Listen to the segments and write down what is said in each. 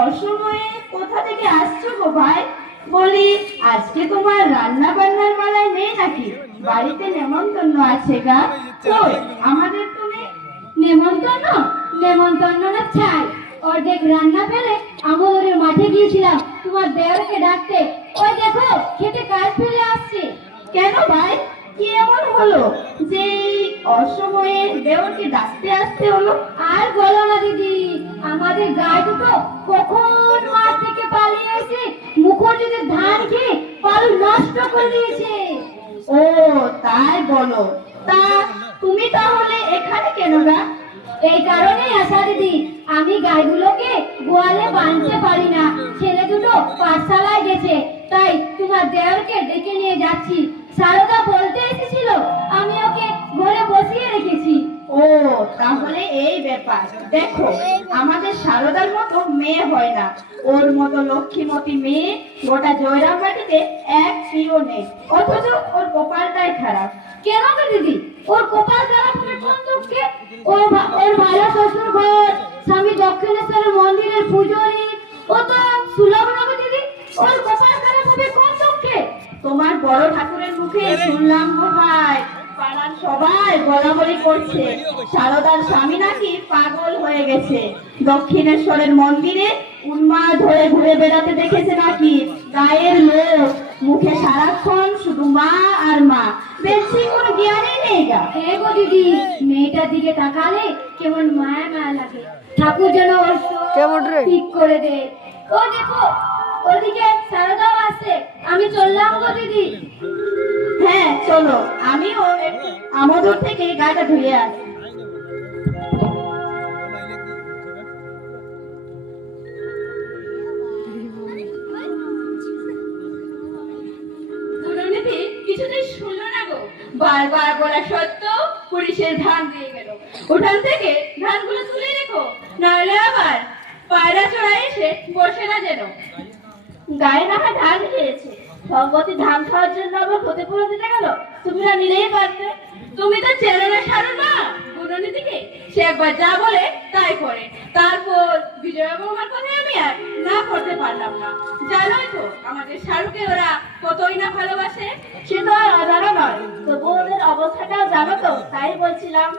অসময়ে কোথা থেকে আসছো গো ভাই? বলি, আজকে তোমার রান্না বান্নার বেলায় নেই নাকি? বাড়িতে নেমন্তন্ন আছে গা। কই আমাদের তুমি? নেমন্তন্ন? নেমন্তন্ন না ছাই, অর্ধেক রান্না ফেলে আমোদরের মাঠে গিয়েছিলাম তোমার দেওরকে ডাকতে। ওই দেখো খেতে কাজ ফেলে আসছে। কেন ভাই, কি এমন হলো যে এই অসময়ে দেওরকে ডাকতে আসতে হলো? আর বলো না দিদি, আমাদের গায়ে দুটো কখন মাঠ থেকে পালিয়ে এসে মুখর্জিদের ধান খেয়ে পালু নষ্ট করে দিয়েছে। ও তাই বলো। তা তুমি তাহলে এখানে কেন গা? এই কারণেই আসা দিদি, আমি গাইগুলোকে গোয়ালে বাঁধতে পারি না। ছেলে দুটো পাঠশালায় গেছে, তাই তোমার দেওরকে ডেকে নিয়ে যাচ্ছি। সারদা বলতে এসেছিল, আমি ওকে ঘরে বসিয়ে রেখেছি। ও তাহলে এই ব্যাপার। দেখো, আমাদের সারদার মতো মেয়ে হয় না। ওর মতো লক্ষ্মীমতী মেয়ে গোটা জয়রামবাটিতে এক পিও নেই, অথচ ওর কপালটাই খারাপ। কেন গো দিদি, ওর কপাল খারাপ হবে কোন দুঃখে? ওর ভালো শ্বশুর ঘর, স্বামী দক্ষিণেশ্বরের মন্দিরের পূজারী, ও তো সুলভ নবে দিদি। ওর কপাল খারাপ হবে কোন দুঃখে? তোমার বড় ঠাকুরের মুখে শুনলাম গো ভাই, পাড়ার সবাই বলাবলি করছে সারদার স্বামী নাকি পাগল হয়ে গেছে। দক্ষিণেশ্বরের মন্দিরে উন্মাদ হয়ে ঘুরে বেড়াতে দেখেছে নাকি গায়ের লোক। মুখে সারাক্ষণ শুধু মা আর মা, বেশি কোনো জ্ঞানই নেই গা। হ্যাঁ গো দিদি, মেয়েটার দিকে তাকালে কেমন মায়া মায়া লাগে। ঠাকুর যেন ওর সব ঠিক করে দে। ও দেখো, ওদিকে সারদাও আসছে। আমি চললাম গো দিদি। হ্যাঁ চলো, আমিও একটু আমোদর থেকে গাটা ধুয়ে আসি। গুণনীতি কিছুতেই শুনলো না গো। বারবার বলা সত্ত্বেও পুলিশের ধান দিয়ে গেল। উঠান থেকে ধানগুলো তুলে রেখো, নাহলে আবার পায়রা চড়াই এসে বসে না যেন। গায়ে রাখা ধান খেয়েছে, সম্পত্তি ধান খাওয়ার জন্য আবার ক্ষতিপূরণ দিতে গেল। তুমি না নিলেই পারতে। তুমি তো চেনো না সারো না গুণনীতিকে। সে একবার যা বলে তাই করে। তারপর বিজয়া বৌমার কথায় আমি আর না করতে পারলাম না। জানোই তো আমাদের শাহরুখকে ওরা কতই না ভালোবাসে। সে তো আর অজানা নয়, তবু ওদের অবস্থাটাও জানো তো, তাই বলছিলাম।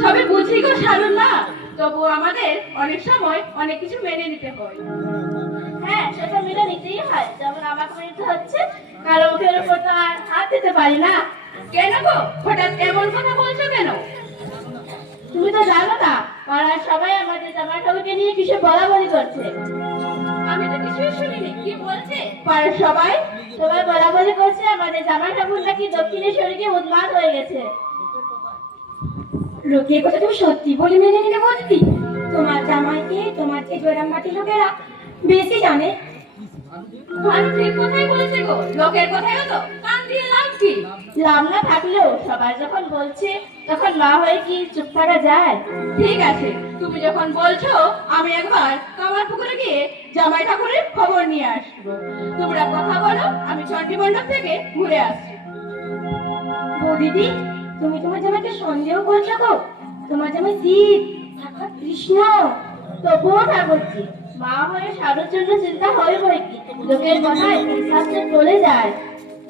সবে বুঝি গো সারুন না, তবু আমাদের অনেক সময় অনেক কিছু মেনে নিতে হয়। হ্যাঁ, সেটা মেনে নিতেই হয়। যেমন আমাকে মেনে নিতে হচ্ছে, কারো মুখের উপর তো আর হাত দিতে পারি না। কেন গো হঠাৎ এমন কথা বলছো কেন? তুমি তো জানো না, পাড়ার সবাই আমাদের জামাই ঠাকুরকে নিয়ে কিসে বলাবলি করছে। আমি তো কিছুই শুনিনি, কি বলছে? পাড়ার সবাই সবাই বলাবলি করছে আমাদের জামাই ঠাকুর নাকি দক্ষিণেশ্বরীকে উন্মাদ হয়ে গেছে। রোগীর কথা তুমি সত্যি বলে মেনে নিলে গো দিদি? তোমার জামাইকে তোমার যে জয়রামবাটির লোকেরা বেশি জানে। ভালো ঠিক কথাই বলেছে গো। লোকের কথায়ও তো কান দিয়ে লাভ কি? লাভ না থাকলেও সবাই যখন বলছে, তখন না হয়ে কি চুপ থাকা যায়? ঠিক আছে, তুমি যখন বলছো আমি একবার কামার পুকুরে গিয়ে জামাই ঠাকুরের খবর নিয়ে আসবো। তোমরা কথা বলো, আমি চণ্ডী মণ্ডপ থেকে ঘুরে আসছি। গো দিদি, তুমি তোমার জামাইকে সন্দেহ করছো গো? তোমার জামাই শিব, সাক্ষাৎ কৃষ্ণ। তবুও না করছি, মা হয়ে সারোর জন্য চিন্তা হয় বই কি, লোকের কথায় বিশ্বাসে চলে যায়।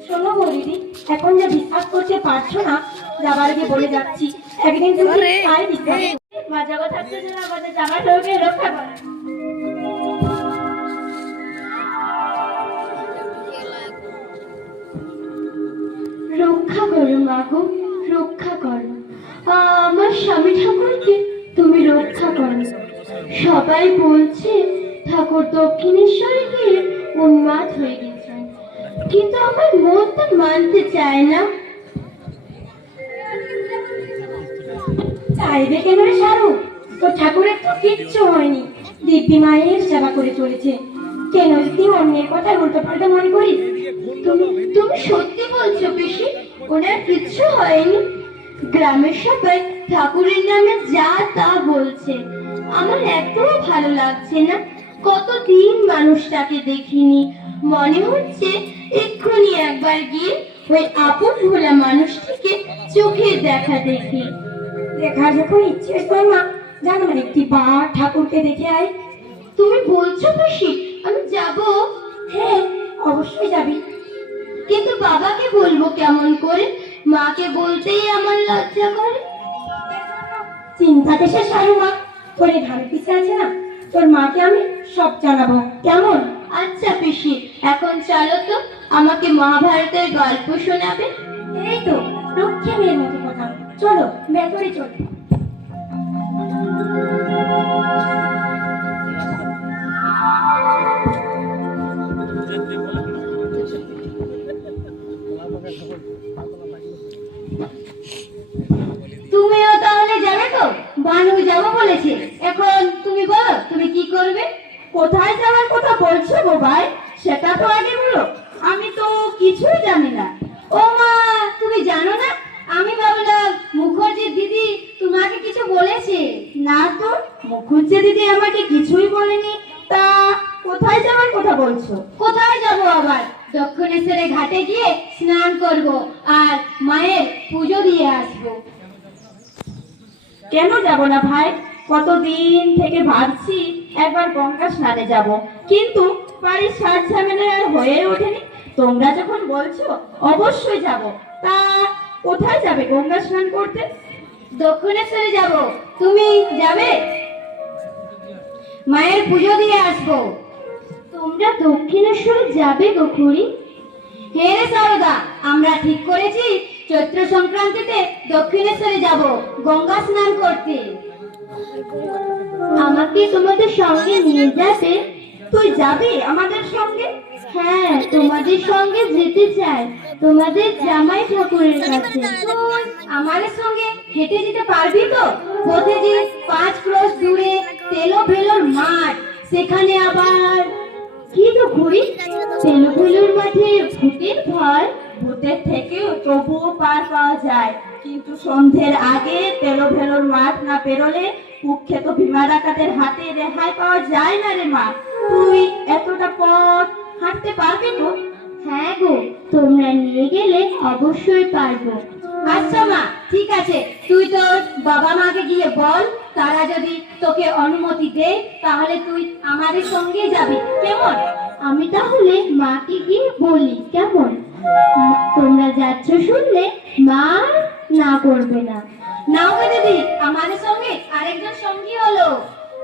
শোনো গো দিদি, এখন যে বিশ্বাস করতে পারছো না, যাবার আগে বলে যাচ্ছি, একদিন তুমি তাই বিশ্বাস করবে। মা জগৎ থাকতে যেন আমাদের জামাই ঠাকুরকে রক্ষা করে। রক্ষা করো মা গো, রক্ষা করো। আমার স্বামী ঠাকুরকে তুমি রক্ষা করো। সবাই বলছে ঠাকুর দক্ষিণেশ্বরে গিয়ে উন্মাদ হয়ে গেছেন, কিন্তু আমার মনটা মানতে চায় না। চাইবে কেন রে সারু? তো ঠাকুরের তো কিচ্ছু হয়নি, দিব্যি মায়ের সেবা করে চলেছে। কেন যদি অন্যের কথা উল্টো পাল্টা মনে করিস? তুমি তুমি সত্যি বলছো পিসি? ওনার কিচ্ছু হয়নি? গ্রামের সবাই ঠাকুরের নামে যা তা বলছে, আমার এত ভালো লাগছে না। কতদিন মানুষটাকে দেখিনি, মনে হচ্ছে এক্ষুনি একবার গিয়ে ওই আপন ভোলা মানুষটিকে চোখে দেখা দেখি। দেখা যখন ইচ্ছে তোর মা, জানো একটি বার ঠাকুরকে দেখে আয়। তুমি বলছো পিসি আমি যাব? হ্যাঁ, অবশ্যই যাবি। কিন্তু বাবাকে বলবো কেমন করে? মাকে বলতেই আমার লজ্জা করে। চিন্তা কিসের শাড়ু মা, তোর এই ধারে পিছে আছে না, তোর মাকে আমি সব জানাবো, কেমন? আচ্ছা পিসি, এখন চলো তো, আমাকে মহাভারতের গল্প শোনাবে। এই তো লক্ষ্মী মেয়ের মতো কথা, চলো ভেতরে চলো। তুমিও তাহলে যাবে তো? বানু যাবো বলেছে, এখন তুমি বলো তুমি কি করবে? কোথায় যাওয়ার কথা বলছো গো ভাই, সেটা তো আগে বলো। আমি তো কিছুই জানি না। ও মা, তুমি জানো না? আমি ভাবলাম মুখার্জির দিদি তোমাকে কিছু বলেছে। না তো, মুখুজ্জে দিদি আমাকে কিছুই বলেনি। তা কোথায় যাওয়ার কথা বলছো? কোথায় যাব আবার? দক্ষিণেশ্বরে ঘাটে গিয়ে স্নান করব আর মায়ের পুজো দিয়ে আসবো। কেন যাব না ভাই? কতদিন থেকে ভাবছি একবার গঙ্গা স্নানে যাব, কিন্তু বাড়ির সাজ ঝামেলা আর হয়ে ওঠেনি। তোমরা যখন বলছো অবশ্যই যাব। তা কোথায় যাবে গঙ্গা স্নান করতে? দক্ষিণেশ্বরে যাব, তুমি যাবে? মায়ের পুজো দিয়ে আসবো। তোমরা দক্ষিণেশ্বরে যাবে গো খুড়ি? হ্যাঁ রে সারদা, আমরা ঠিক করেছি চৈত্র সংক্রান্তিতে দক্ষিণেশ্বরে যাব গঙ্গা স্নান করতে। আমাকে তোমাদের সঙ্গে নিয়ে যাবে? তুই যাবি আমাদের সঙ্গে? হ্যাঁ, তোমাদের সঙ্গে যেতে চাই, তোমাদের জামাই ঠাকুরের কাছে। তুই আমাদের সঙ্গে হেঁটে যেতে পারবি তো? পথে যে 5 ক্রোশ দূরে তেলো ভেলোর মাঠ, সেখানে আবার কি তো ঘুরি, তেলো ভেলোর মাঠে ভূতের ভয়। ভূতের থেকেও তবুও পার পাওয়া যায়, কিন্তু সন্ধ্যের আগে তেলো ভেলোর মাঠ না পেরোলে কুখ্যাত ভীমা ডাকাতের হাতে রেহাই পাওয়া যায় না রে মা। তুই এতটা পথ হাঁটতে পারবি তো? হ্যাঁ গো, তোমরা নিয়ে গেলে অবশ্যই পারবো। আচ্ছা মা, ঠিক আছে, তুই তোর বাবা মাকে গিয়ে বল, তারা যদি তোকে অনুমতি দেয় তাহলে তুই আমাদের সঙ্গে যাবি, কেমন? আমি তাহলে মাকে গিয়ে বলি, কেমন? তোমরা যাচ্ছ শুনলে মা না করবে না। নাও গো দিদি, আমাদের সঙ্গে আরেকজন সঙ্গী হলো।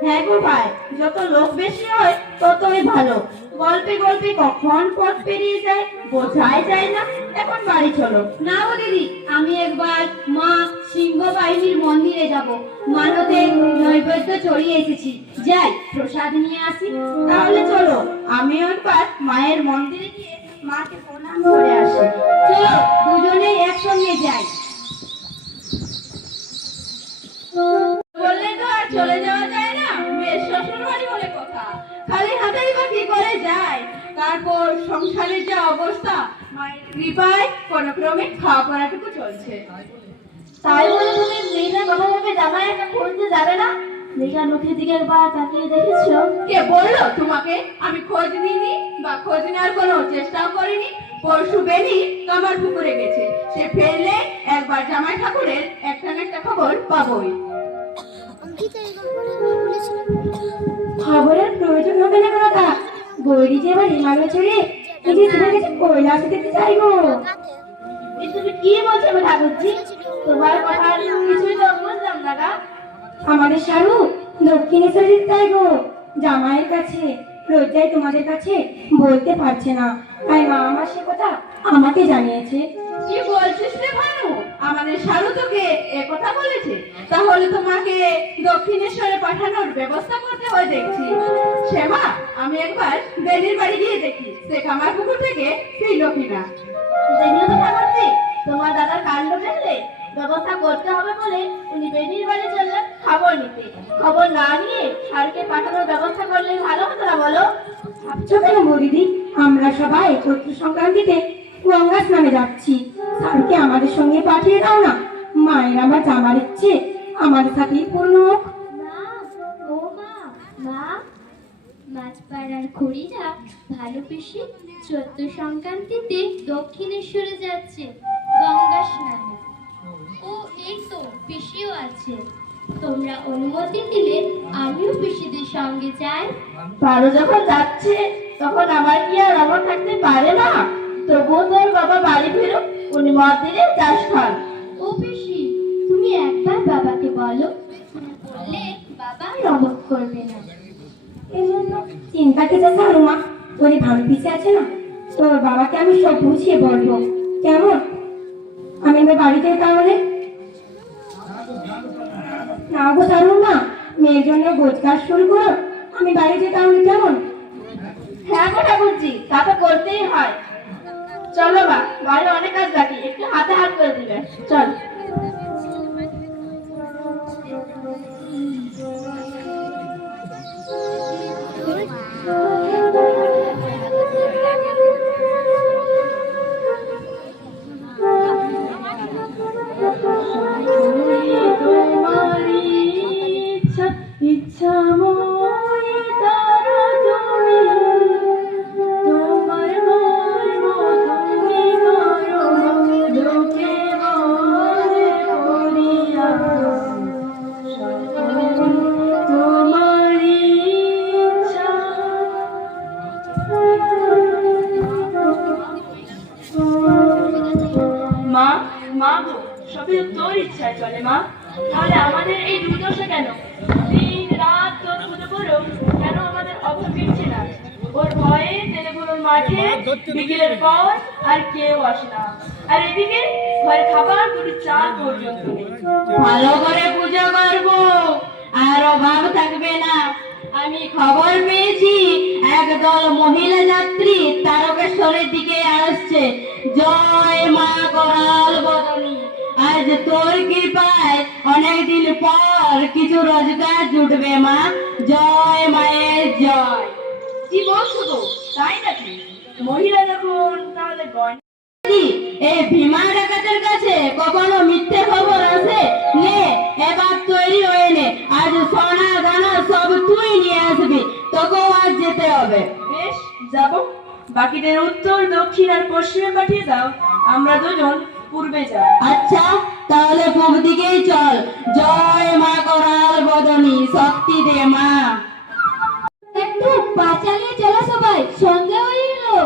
হ্যাঁ গো ভাই, যত লোক বেশি হয় ততই ভালো। গল্পে গল্পে কখন পথ পেরিয়ে যায় বোঝাই যায় না। এখন বাড়ি চলো। না গো দিদি, আমি একবার মা সিংহ বাহিনীর মন্দিরে যাব, মানতের নৈবেদ্য চড়িয়ে এসেছি, যাই প্রসাদ নিয়ে আসি। তাহলে চলো, আমিও একবার মায়ের মন্দিরে গিয়ে মাকে প্রণাম করে আসি। চলো দুজনে একসঙ্গে যাই। বললে তো আর চলে যাওয়া যায় না, মেয়ের শ্বশুর বাড়ি বলে কথা। খালি হাতেই বা কি করে যায়? তারপর সংসারের যা অবস্থা, মায়ের কৃপায় কোনো ক্রমে খাওয়া পড়াটুকু চলছে। তাই বলে তুমি মেয়েটার বাবা মাকে জামাই একটা খুঁজতে যাবে না? মেয়েটার মুখের দিকে একবার তাকিয়ে দেখেছো? কে বললো তোমাকে? আমি খোঁজ নিইনি বা খোঁজ নেওয়ার কোনো চেষ্টাও করিনি। পরশু বেনি কামার পুকুরে গেছে, সে ফেরলে একবার জামাই ঠাকুরের একটা না একটা খবর পাবোই। খবরের প্রয়োজন হবে না কোনো তা, গৌরী যে এবার হিমালয় ছেড়ে নিজে তোমার কাছে কৈলাসে যেতে চাইবো। এই তুমি কি বলছো গো ঠাকুরজি? তোমার কথা কিছুই তো বুঝলাম না গা। আমাদের সারু দক্ষিণেশ্বরে যেতে চাইবো জামাইয়ের কাছে, লজ্জায় তোমাদের কাছে বলতে পারছে না, তাই মা আমার সে কথা আমাকে জানিয়েছে। কি বলছিস রে ভানু? আমাদের সারু তোকে এ কথা বলেছে? তাহলে তোমাকে দক্ষিণেশ্বরে পাঠানোর ব্যবস্থা করতে হয় দেখছি। শ্যামা, আমি একবার বেনির বাড়ি গিয়ে দেখি সে কামার পুকুর থেকে ফিরল কিনা। দেখলে তো ঠাকুরজি, তোমার দাদার কাণ্ড দেখলে? ব্যবস্থা করতে হবে বলে উনি বেনির বাড়ি চললেন খবর নিতে। খবর না নিয়ে সারকে পাঠানোর ব্যবস্থা করলে ভালো হতো না বলো? ভাবছো কেন বৌদিদি? আমরা সবাই চৈত্র সংক্রান্তিতে গঙ্গা স্নানে যাচ্ছি, সারকে আমাদের সঙ্গে পাঠিয়ে দাও না। মায়ের আমার জামার ইচ্ছে আমাদের সাথেই পূর্ণ হোক। মা, ও মা, মা, মাছপাড়ার খুড়িরা ভালোবেসে চৈত্র সংক্রান্তিতে দক্ষিণেশ্বরে যাচ্ছে গঙ্গা স্নানে। ও এই তো পিসিও আছে। তোমরা অনুমতি দিলে আমিও পিসিদের সঙ্গে যাই। পারো যখন যাচ্ছে তখন আমার কি আর অমর থাকতে পারে না? তবুও তোর বাবা বাড়ি ফেরুক, উনি মত দিলে চাষ খান। ও পিসি, তুমি একবার বাবাকে বলো, বললে বাবা আর অবাক করবে না। এই জন্য চিন্তা কিছু ছাড়ো মা, তোর ভালো পিছে আছে না, তোর বাবাকে আমি সব বুঝিয়ে বলবো। কেমন? আমি এবার বাড়িতে তাহলে না গো সারুন না, মেয়ের জন্য গোছ কাজ শুরু করো, আমি বাড়িতে তাহলে কেমন? হ্যাঁ গো ঠাকুরজি, তা তো করতেই হয়। চলো মা, বাইরে অনেক কাজ বাকি, একটু হাতে হাত করে দিবে। চল। ইচ্ছা মই তারা তুমি, তোমার মর্ম তুমি করো, লোকে বলে করিয়া তোমার ইচ্ছা। মা, মা গো, সবই তোর ইচ্ছায় চলে মা। তাহলে আমাদের এই দুর্দশা কেন? দিন রাত তোর পুজো করো, কেন আমাদের অভাব মিটছে না? ওর ভয়ে তেলেগুলোর মাঠে বিকেলের পর আর কেউ আসে না, আর এদিকে ঘরে খাবার দুটি চাল পর্যন্ত নেই। ভালো করে পূজা করবো, আর অভাব থাকবে না। আমি খবর পেয়েছি একদল মহিলা যাত্রী তারকেশ্বরের দিকে আসছে। জয় মা করাল বদনী, আজ তোর কৃপায় অনেকদিন পর কিছু রোজগার জুটবে মা। জয় মায়ের জয়। কি বলছো গো, তাই নাকি? মহিলা যখন তাহলে গয়না এই ভীমা ডাকাতের কাছে কখনো মিথ্যে খবর আছে? নে এবার তৈরি হয়ে নে, আজ সোনা দানা সব তুই নিয়ে আসবি, তোকেও আজ যেতে হবে। বেশ, যাব। বাকিদের উত্তর, দক্ষিণ আর পশ্চিমে পাঠিয়ে দাও, আমরা দুজন পূর্বে যাই। আচ্ছা, তাহলে পূর্ব দিকেই চল। জয় মা করাল বদনী, শক্তি দে মা। একটু পা চালিয়ে চলো সবাই, সন্ধ্যা হয়ে এলো।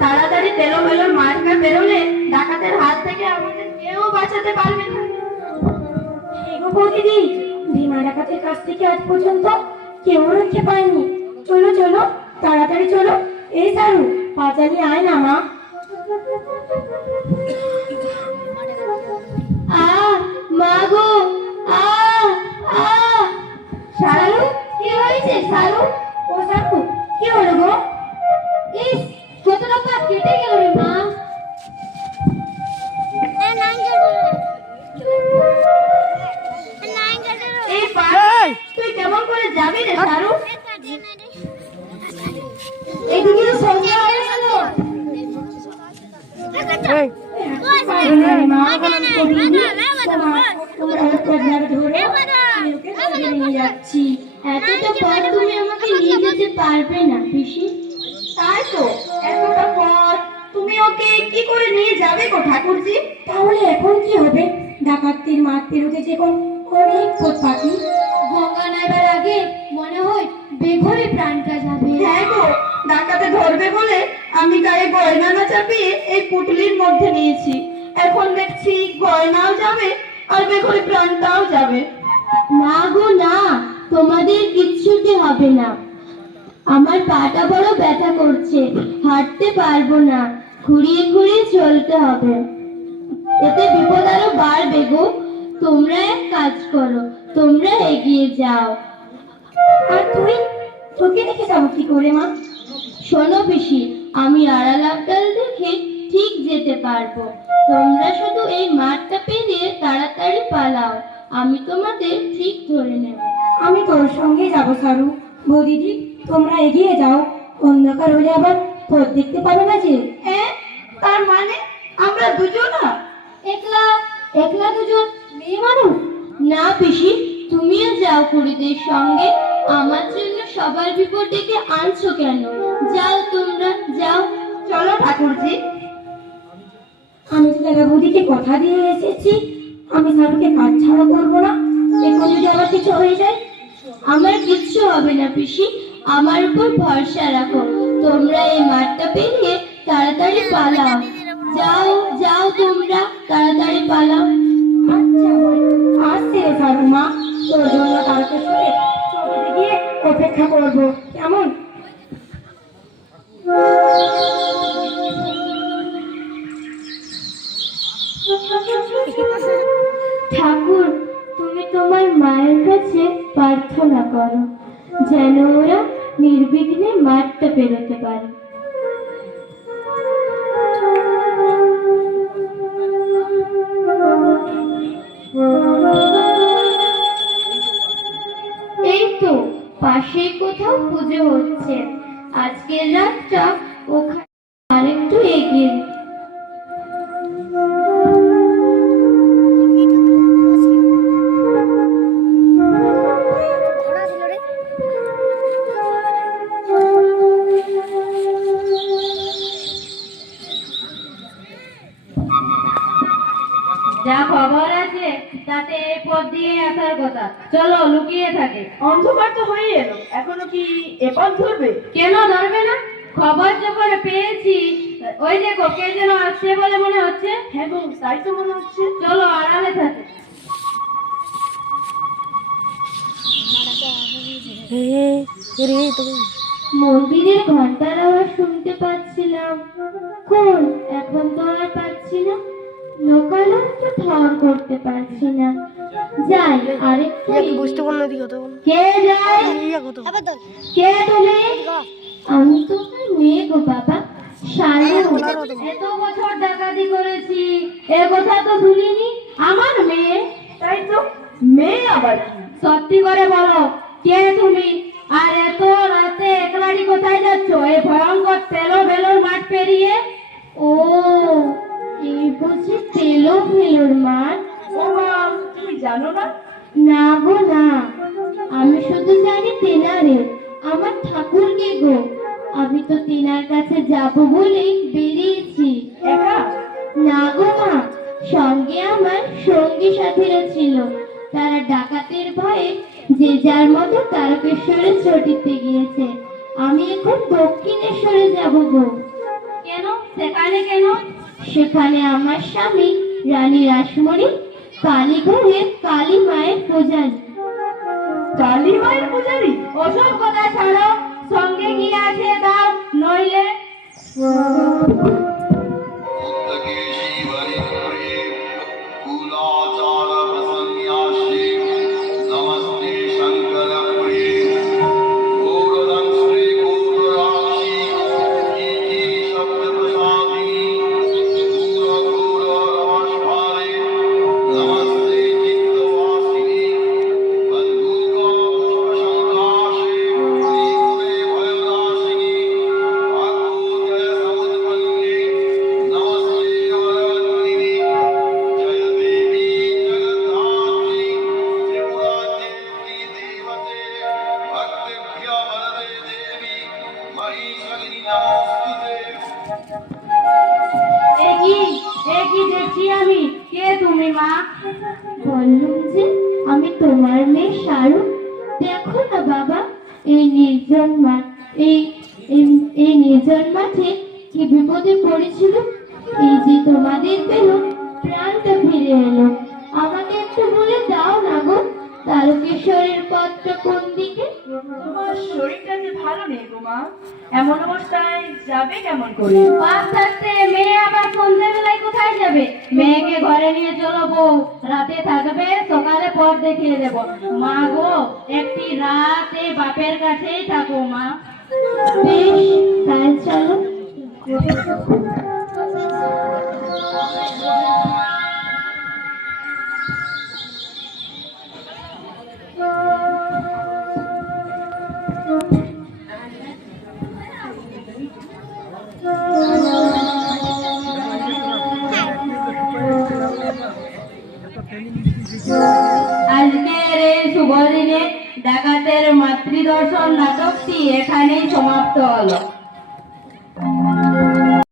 তাড়াতাড়ি তেলো মেলোর মাঠ না বেরোলে ডাকাতের হাত থেকে আমাদের কেউ বাঁচাতে পারবে না। এগো বৌদিদি, ভীমা ডাকাতের কাছ থেকে আজ পর্যন্ত কেউ রক্ষে পায়নি। চলো চলো, তাড়াতাড়ি চলো। এই সারু, পা চালিয়ে আয় না মা। মা গো, সারু, কি হয়েছে সারু? ও সারু, কি হলো গো? ইস, কতটা পা কেটে গেল রে মা। এই পা তুই কেমন করে যাবি রে সারু? এইদিকে তো সন্ধ্যা হয়ে গেল। যাচ্ছি, এতটা পথ তুমি আমাকে নিয়ে যেতে পারবে না পিসি। তাই তো, এতটা পথ তুমি ওকে কি করে নিয়ে যাবে গো ঠাকুরজি? তাহলে এখন কি হবে? ডাকাতির মাঠ পেরোতে যেখন অনেক পথ পাখি, গঙ্গা নাইবার আগে মনে হয় বেঘরে প্রাণটা যাবে। হ্যাঁ গো, ডাকাতে ধরবে বলে আমি গায়ে গয়না না চাপিয়ে এই পুটলির মধ্যে নিয়েছি। এখন দেখছি গয়নাও যাবে আর বেঘরে প্রাণটাও যাবে। না গো না, তোমাদের কিচ্ছুটি হবে না। আমার পাটা বড় ব্যথা করছে, হাঁটতে পারবো না, ঘুরিয়ে ঘুরিয়ে চলতে হবে, এতে বিপদ আরো বাড়বে গো। তোমরা এক কাজ করো, তোমরা এগিয়ে যাও। আর তুই, তোকে দেখে যাবো কি করে মা? শোনো পিসি, আমি আড়াল আবডাল দেখে ঠিক যেতে পারবো। তোমরা শুধু এই মাঠটা পেরিয়ে তাড়াতাড়ি পালাও, আমি তোমাদের ঠিক ধরে নেব। আমি তোর সঙ্গে যাব সারু। বৌদিদি, তোমরা এগিয়ে যাও, অন্ধকার হলে আবার পথ দেখতে পাবে না যে। হ্যাঁ, তার মানে আমরা দুজন? একলা একলা দুজন মেয়ে মানুষ? না পিসি, তুমিও যাও খুড়িদের সঙ্গে। আমার জন্য সবার বিপদ ডেকে আনছো কেন? যাও তোমরা, যাও। চলো ঠাকুরজি। আমি তো দাদা বৌদিকে কথা দিয়ে এসেছি, আমি সারুকে কাজ ছাড়া করবো না। এখন যদি আমার কিছু হয়ে যায়? আমার কিচ্ছু হবে না পিসি, আমার উপর ভরসা রাখো। তোমরা এই মাঠটা পেরিয়ে তাড়াতাড়ি পালাও। যাও যাও, তোমরা তাড়াতাড়ি পালাও। আচ্ছা আসছে রে সারু মা, তোর জন্য তারকেশ্বরে চৌকিতে গিয়ে অপেক্ষা করবো, কেমন? ঠাকুর, তুমি তোমার মায়ের কাছে প্রার্থনা করো যেন ওরা নির্বিঘ্নে মাঠটা পেরোতে পারে। এই তো পাশেই কোথাও পুজো হচ্ছে। আজকের রাতটা ওখানে আরেকটু এগিয়ে। যা খবর আছে তাতে এই পথ দিয়ে আসার কথা, চলো লুকিয়ে থাকে। অন্ধকার তো হয়ে এলো, এখনো কি এ পথ ধরবে? কেন ধরবে না? খবর যখন পেয়েছি, ওই দেখো কে যেন আসছে বলে মনে হচ্ছে। হ্যাঁ গো, তাই তো মনে হচ্ছে। চলো আড়ালে থাকে। মন্দিরের ঘন্টার আওয়াজ শুনতে পাচ্ছিলাম, কোন এখন তো আর পাচ্ছি না। লোকালয় তো ঠর করতে পারছি না। যাই আরেকটু কে যায়? কে তুমি? আমি তোমার মেয়ে গো বাবা, শালু। এত বছর ডাকাতি করেছি, এ কথা তো শুনিনি। আমার মেয়ে? তাই তো, মেয়ে আবার কি? সত্যি করে বলো, কে তুমি? আর এত রাতে একলাটি কোথায় যাচ্ছ এই ভয়ঙ্কর তেলো বেলোর মাঠ পেরিয়ে? ও, এই বুঝি তেলো ফেলোর মাঠ? ও মা, তুমি জানো না? না গো না, আমি শুধু জানি তেনারে, আমার ঠাকুরকে গো। আমি তো তেনার কাছে যাব বলেই বেরিয়েছি। একা? না গো মা, সঙ্গে আমার সঙ্গী সাথীরা ছিল। তারা ডাকাতের ভয়ে যে যার মতো তারকেশ্বরে ছুটিতে গিয়েছে। আমি এখন দক্ষিণেশ্বরে যাব গো। কেন? সেখানে কেন? সেখানে আমার স্বামী রানী রাসমণি কালীঘরের কালী মায়ের পূজারী। কালী মায়ের পূজারি? ওসব কথা ছাড়ো, সঙ্গে কি আছে দাও, নইলে नमस्ते शंकर प्रिय गौरदं श्री गौराक्षी की शब्द प्रसादिनी गौर नमस्कारे नमस्ते चित्तवासिनी बंधुका शंकाशे नीकुले भयनाशिनी आत्मोदय समुत्पन्ने नमस्ते वरवन्दिनी जय देवी जगद्धात्री त्रिपुरादेवी देवते भक्तिभ्य वरदे देवी महिषगिनी नमोस्तुते। একই দেখছি আমি। কে তুমি মা? বললুম যে আমি তোমার মেয়ে শারু। দেখো না বাবা, এই নির্জন মাঠ, এই নির্জন মাঠে কি বিপদে পড়েছিল। এই যে তোমাদের পেল, প্রাণটা ফিরে এলো। আমাকে একটু বলে দাও না গো, তারকেশ্বরের পথটা কোন দিকে? তোমার শরীরটা যে ভালো নেই গো মা, এমন অবস্থায় যাবে কেমন করে? পাপ থাকতে মেয়ে আবার সন্ধ্যেবেলায় কোথায় যাবে? মেয়েকে ঘরে নিয়ে চলো বউ, রাতে থাকবে, সকালে পথ দেখিয়ে দেব। মা গো, একটি রাতে বাপের কাছেই থাকো মা। বেশ, তাই চলো। আজকের এই শুভ দিনে ডাকাতের মাতৃদর্শন নাটকটি এখানেই সমাপ্ত হলো।